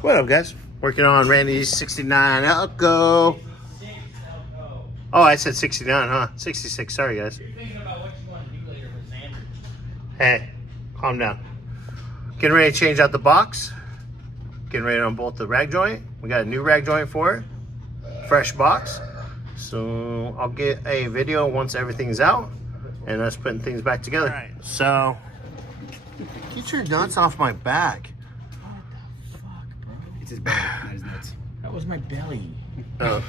What up, guys? Working on Randy's 69 Elko. Oh, I said 69, huh? 66. Sorry, guys. You're thinking about what you want to do later with Xander. Hey, calm down. Getting ready to change out the box. Getting ready to unbolt the rag joint. We got a new rag joint for it. Fresh box. So I'll get a video once everything's out and us putting things back together. All right, so get your nuts off my back. It's his belly, not his nuts. That was my belly. Oh.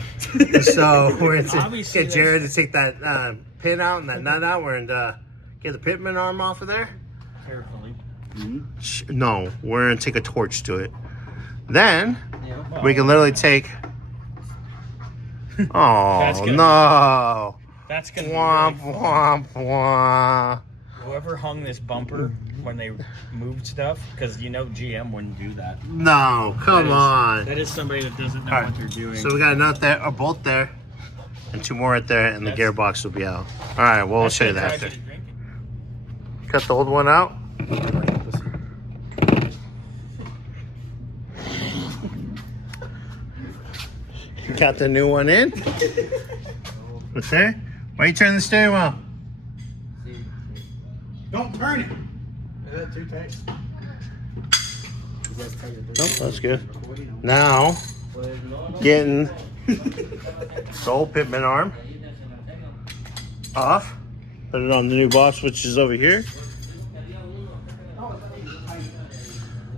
So we're going to Obviously, get Jared to take that pin out and that nut out. We're going to get the pitman arm off of there. Carefully. No, we're going to take a torch to it. Then Yeah. we can literally take... Oh, no. That's going to Womp, be really womp, womp. Whoever hung this bumper when they moved stuff, because you know GM wouldn't do that. No, come on. That is somebody that doesn't know All right, what they're doing. so we got a nut there, a bolt there, and two more right there, and the gearbox will be out. All right, well, we'll show you that after. Cut the old one out. Got the new one in. What's there? Why you turn the steering wheel? Don't turn it! Is that too tight? Oh, that's good. Now, getting the old pitman arm off. Put it on the new box, which is over here.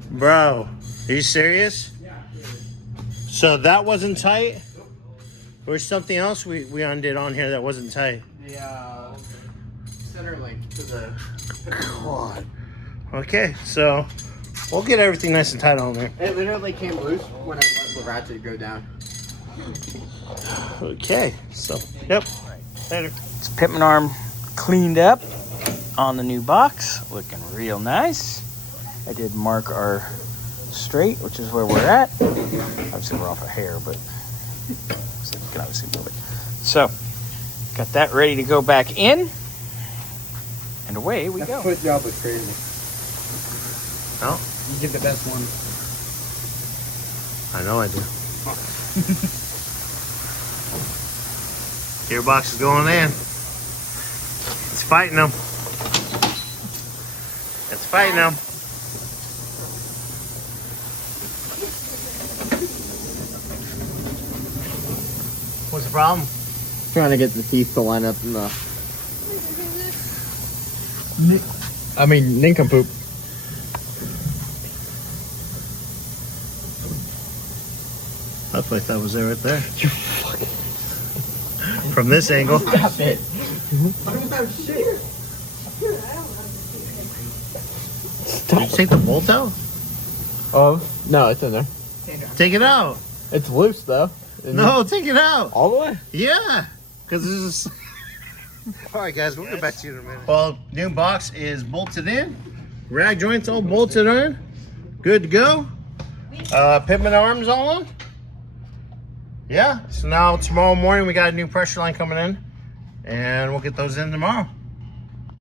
Bro, are you serious? So that wasn't tight? Or something else we undid on here that wasn't tight? Yeah, center link to the... God. Okay, so we'll get everything nice and tight on there. It literally came loose when I let the ratchet go down. Okay, so, yep. Later. It's pitman arm cleaned up on the new box. Looking real nice. I did mark our straight, which is where we're at. Obviously, we're off a hair, but so you can obviously move it. So, got that ready to go back in. And away we go. That foot job was crazy. No, You get the best one. I know I do. Gearbox is going in. It's fighting them. It's fighting them. What's the problem? Trying to get the teeth to line up in the... I mean, nincompoop. I thought that was there right there. From this angle. Stop it. I don't have shit. Did you take the bolt out? Oh, no, it's in there. Take it out. It's loose, though. No, take it out. All the way? Yeah, because this is... All right, guys, we'll get back to you in a minute. Well, new box is bolted in. Rag joints all bolted in. Good to go. Pitman arms all on. Yeah, so now tomorrow morning we got a new pressure line coming in. And we'll get those in tomorrow.